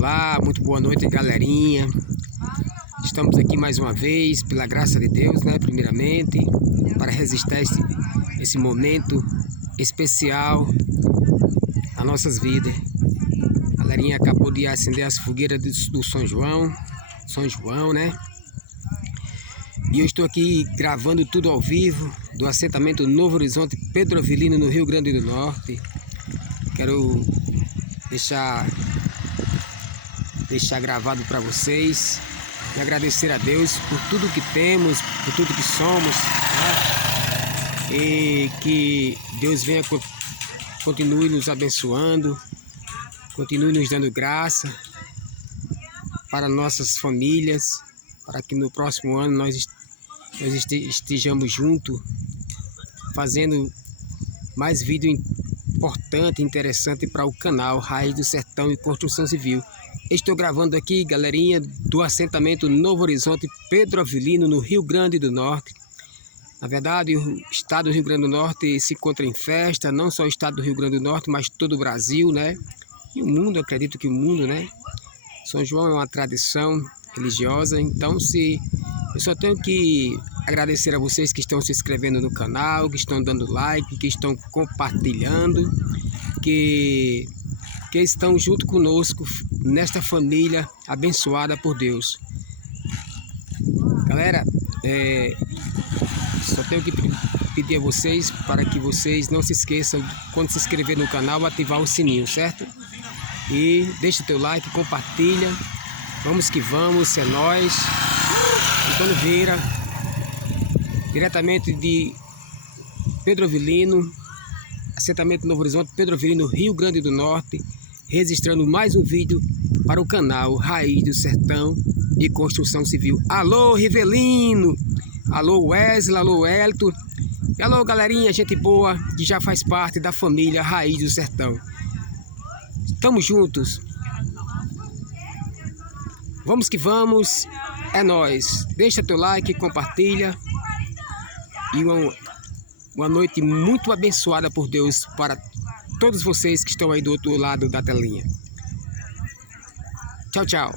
Olá, muito boa noite, galerinha. Estamos aqui mais uma vez, pela graça de Deus, né? Primeiramente, para registrar esse momento especial nas nossas vidas. A galerinha acabou de acender as fogueiras do São João, né? E eu estou aqui gravando tudo ao vivo do assentamento Novo Horizonte, Pedro Avelino, no Rio Grande do Norte. Quero deixar gravado para vocês e agradecer a Deus por tudo que temos, por tudo que somos, né? E que Deus continue nos abençoando, continue nos dando graça para nossas famílias, para que no próximo ano nós estejamos juntos, fazendo mais vídeo importante, interessante para o canal Raiz do Sertão e Construção Civil. Estou gravando aqui, galerinha, do assentamento Novo Horizonte, Pedro Avelino, no Rio Grande do Norte. Na verdade, o estado do Rio Grande do Norte se encontra em festa, não só o estado do Rio Grande do Norte, mas todo o Brasil, né? E o mundo, acredito que o mundo, né? São João é uma tradição religiosa, então eu só tenho que agradecer a vocês que estão se inscrevendo no canal, que estão dando like, que estão compartilhando, que estão junto conosco nesta família abençoada por Deus. Galera, só tenho que pedir a vocês para que vocês não se esqueçam, quando se inscrever no canal, ativar o sininho, certo? E deixa o teu like, compartilha. Vamos que vamos, é nóis. Antônio Vieira, diretamente de Pedro Avelino, assentamento Novo Horizonte, Pedro Avelino, Rio Grande do Norte, registrando mais um vídeo para o canal Raiz do Sertão e Construção Civil. Alô, Rivelino! Alô, Wesley! Alô, Elton! E alô, galerinha, gente boa, que já faz parte da família Raiz do Sertão. Estamos juntos. Vamos que vamos. É nóis. Deixa teu like, compartilha. E uma noite muito abençoada por Deus para todos vocês que estão aí do outro lado da telinha. Tchau, tchau.